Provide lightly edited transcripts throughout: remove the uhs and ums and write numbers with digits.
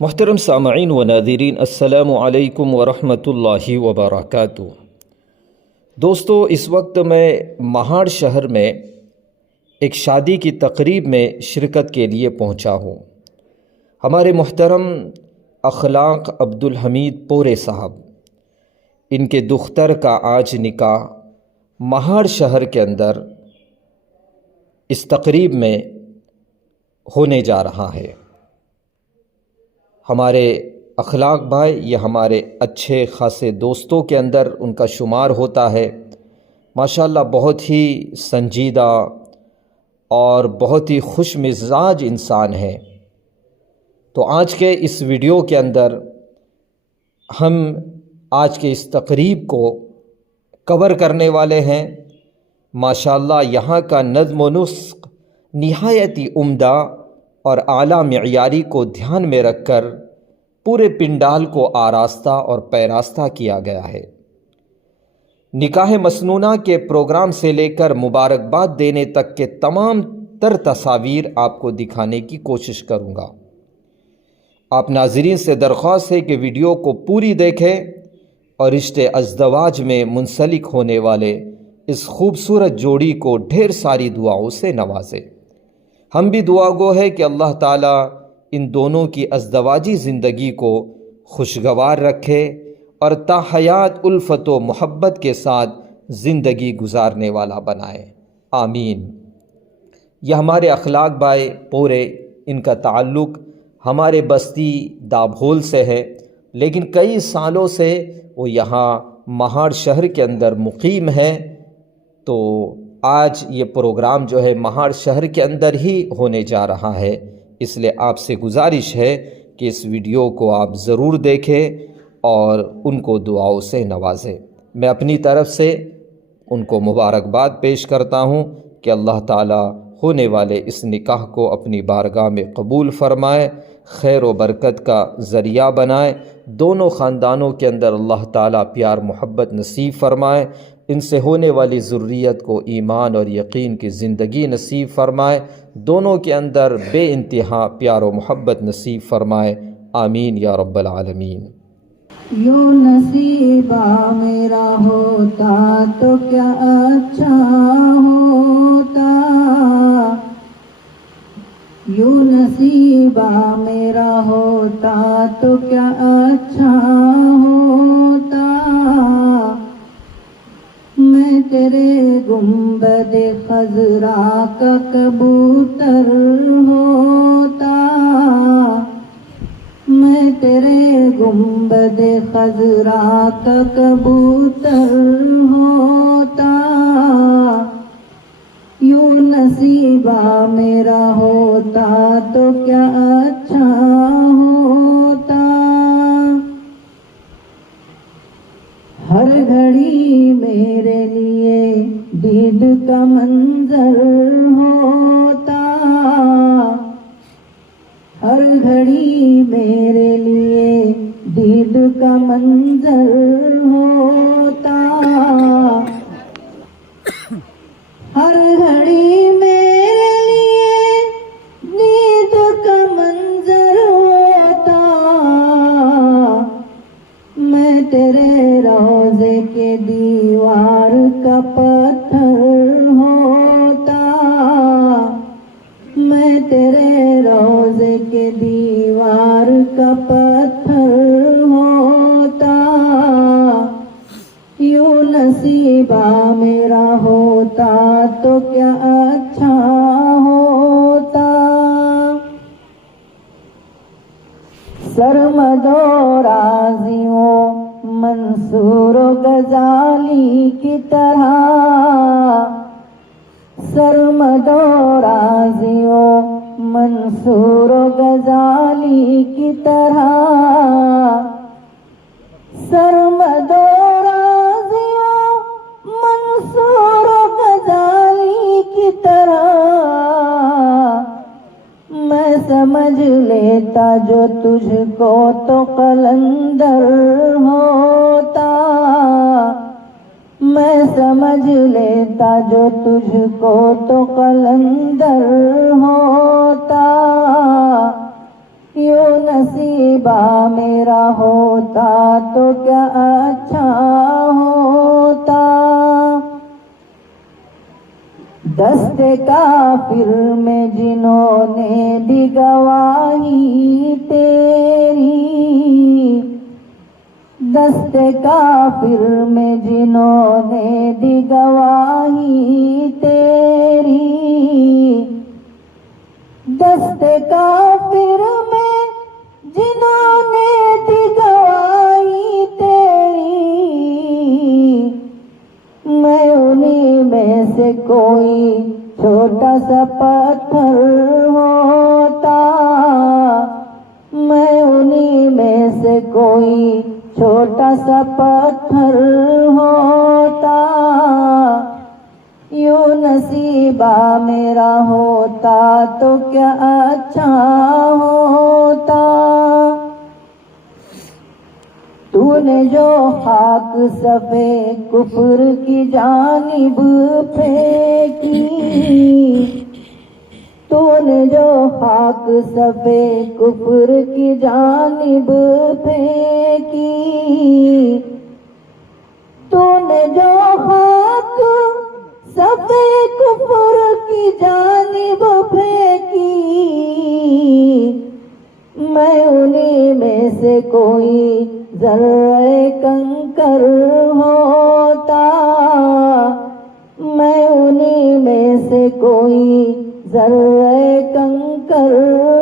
محترم سامعین و ناظرین، السلام علیکم ورحمۃ اللہ وبرکاتہ۔ دوستو، اس وقت میں مہاڑ شہر میں ایک شادی کی تقریب میں شرکت کے لیے پہنچا ہوں۔ ہمارے محترم اخلاق عبدالحمید پورے صاحب، ان کے دختر کا آج نکاح مہاڑ شہر کے اندر اس تقریب میں ہونے جا رہا ہے۔ ہمارے اخلاق بھائی یہ ہمارے اچھے خاصے دوستوں کے اندر ان کا شمار ہوتا ہے۔ ماشاءاللہ بہت ہی سنجیدہ اور بہت ہی خوش مزاج انسان ہے۔ تو آج کے اس ویڈیو کے اندر ہم آج کے اس تقریب کو کور کرنے والے ہیں۔ ماشاءاللہ یہاں کا نظم و نسق نہایت ہی عمدہ اور اعلیٰ معیاری کو دھیان میں رکھ کر پورے پنڈال کو آراستہ اور پیراستہ کیا گیا ہے۔ نکاح مسنونہ کے پروگرام سے لے کر مبارکباد دینے تک کے تمام تر تصاویر آپ کو دکھانے کی کوشش کروں گا۔ آپ ناظرین سے درخواست ہے کہ ویڈیو کو پوری دیکھیں اور رشتے ازدواج میں منسلک ہونے والے اس خوبصورت جوڑی کو ڈھیر ساری دعاؤں سے نوازے۔ ہم بھی دعا گو ہے کہ اللہ تعالیٰ ان دونوں کی ازدواجی زندگی کو خوشگوار رکھے اور تا حیات الفت و محبت کے ساتھ زندگی گزارنے والا بنائے، آمین۔ یہ ہمارے اخلاق بھائی پورے، ان کا تعلق ہمارے بستی دابھول سے ہے، لیکن کئی سالوں سے وہ یہاں مہاڑ شہر کے اندر مقیم ہے۔ تو آج یہ پروگرام جو ہے مہاڑ شہر کے اندر ہی ہونے جا رہا ہے، اس لیے آپ سے گزارش ہے کہ اس ویڈیو کو آپ ضرور دیکھیں اور ان کو دعاؤں سے نوازیں۔ میں اپنی طرف سے ان کو مبارکباد پیش کرتا ہوں کہ اللہ تعالیٰ ہونے والے اس نکاح کو اپنی بارگاہ میں قبول فرمائے، خیر و برکت کا ذریعہ بنائے، دونوں خاندانوں کے اندر اللہ تعالیٰ پیار محبت نصیب فرمائے، ان سے ہونے والی ذریت کو ایمان اور یقین کی زندگی نصیب فرمائے، دونوں کے اندر بے انتہا پیار و محبت نصیب فرمائے، آمین یا رب العالمین۔ یوں نصیبہ میرا ہوتا تو کیا اچھا ہوتا، یوں نصیبہ میرا ہوتا تو کیا اچھا ہوتا، میں تیرے گنبد خضرا کا کبوتر ہوتا، میں تیرے گنبد خضرا کا کبوتر ہوتا، یوں نصیبہ میرا ہوتا تو کیا اچھا ہوتا، ہر گھڑی میرے لیے دید کا منظر ہوتا، ہر گھڑی میرے لیے دید کا منظر ہوتا، ہر گھڑی میرے لیے دید کا منظر ہوتا، میں تیرے روضے کے دیوار کا پتھر ہوتا، میں تیرے روضے کے دیوار کا پتھر ہوتا، یوں نصیبہ میرا ہوتا تو کیا اچھا ہوتا، سرمد و رازیوں منصور و غزالی کی طرح، سرمد و رازیوں منصور و غزالی کی طرح، سرمد و رازیوں منصور و غزالی کی طرح، میں سمجھ لیتا جو تجھ کو تو قلندر ہوتا، میں سمجھ لیتا جو تجھ کو تو قلندر ہوتا، یوں نصیب نصیبہ میرا ہوتا تو کیا اچھا ہوتا، دست کافر میں جنہوں نے دی گواہی تیری، دست کافر میں جنہوں نے دی گواہی تیری، دست کافر میں جنہوں نے دی گواہی تیری، میں انہی میں سے کوئی چھوٹا سا پتھر ہوتا، میں انہی میں سے کوئی چھوٹا سا پتھر ہوتا، یوں نصیبہ میرا ہوتا تو کیا اچھا ہوتا، تو نے جو خاک صفے کفر کی جانب پھینکی، تو نے جو خاک صفے کفر کی جانب پھینکی، تو نے جو خاک صفے کفر کی جانب پھینکی، میں انہی میں سے کوئی ذرے کنکر ہوتا، میں انہی میں سے کوئی ذرے کنکر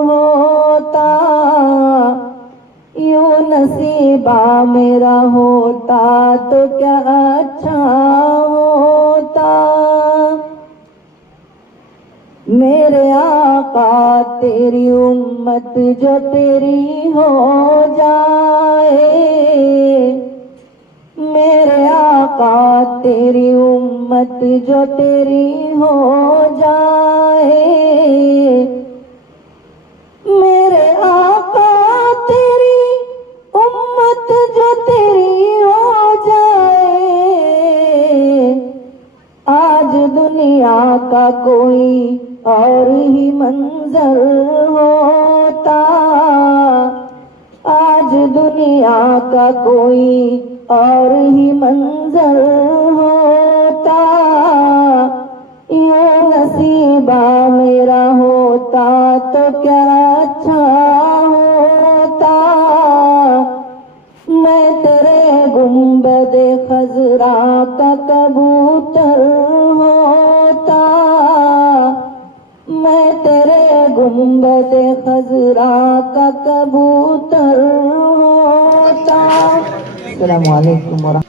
ہوتا، یوں نصیبہ میرا ہوتا تو کیا اچھا ہوتا، میرے آقا تیری امت جو تیری ہو جائے، میرے آقا تیری امت جو تیری ہو جائے، میرے آقا تیری امت جو تیری ہو جائے، آج دنیا کا کوئی اور ہی منظر ہوتا، آج دنیا کا کوئی اور ہی منظر ہوتا، یہ نصیبہ میرا ہوتا تو کیا اچھا ہوتا، میں تیرے گنبد خضرا کا کبوتر ہوتا، میں تیرے گنبد خضرا کا کبوتر ہوتا۔ السلام علیکم ورحمۃ